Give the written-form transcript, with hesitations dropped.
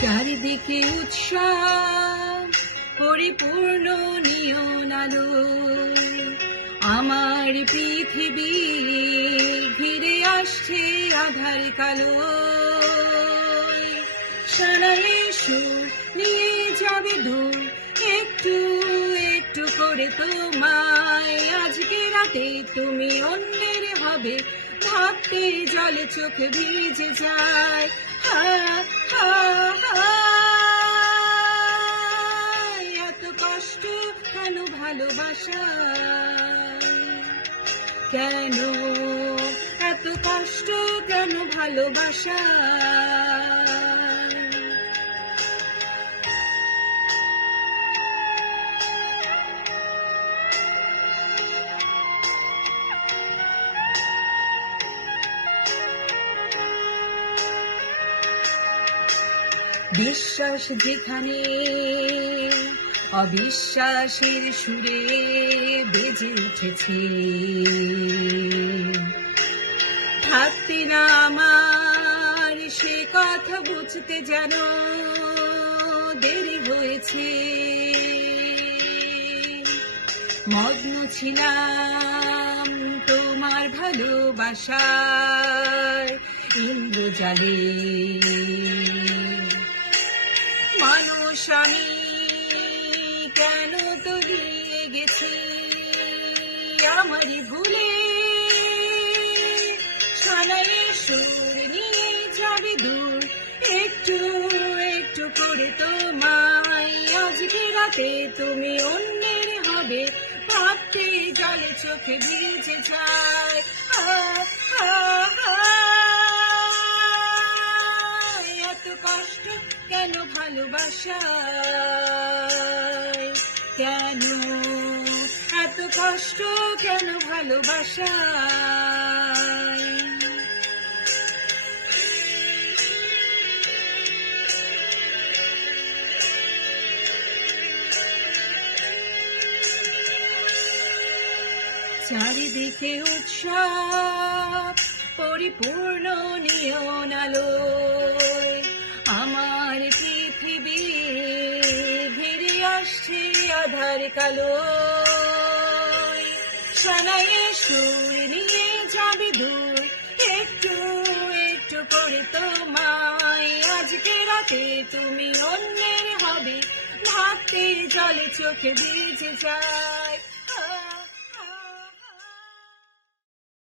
চারিদিকে উৎসব পরিপূর্ণ নিয়ন আলোয় আমার পৃথিবী ঘিরে আসছে আধার কালো। সানাইয়ে সুর নিয়ে যাবে দূর একটু একটু করে তোমায়। আজকে রাতে তুমি অন্যের হবে ভাবতে জলে চোখ ভিজে যায়। এত কষ্ট কেন ভালোবাসায়, কেন এত কষ্ট কেন ভালোবাসায়। বিশ্বাস যেখানে অবিশ্বাসের সুরে বেজে উঠেছে, থাকতে না আমার সে কথা বুঝতে যেন দেরি হয়েছে। মগ্ন ছিলাম তোমার ভালোবাসায় ইন্দ্রজালে। মানুষ আমি কেন তলিয়ে গেছি আমারই ভুলে। সানাইয়ে সুর নিয়ে যাবে দূর একটু একটু করে তোমায়। আজকে রাতে তুমি অন্যের হবে ভাবতে জলে চোখে ভিজে যায়। এত কষ্ট কেন ভালোবাসায়, কেন এত কষ্ট কেন ভালোবাসায়। চারিদিকে উৎসব পরিপূর্ণ নিয়ন আলোয় আমার পৃথিবী ঘিরে আসছে আধার কালো। সানাইয়ে সুর নিয়ে যাবে দূর একটু একটু করে তোমায়। আজকে রাতে তুমি অন্যের হবে ভাবতে জলে চোখে ভিজে যায়।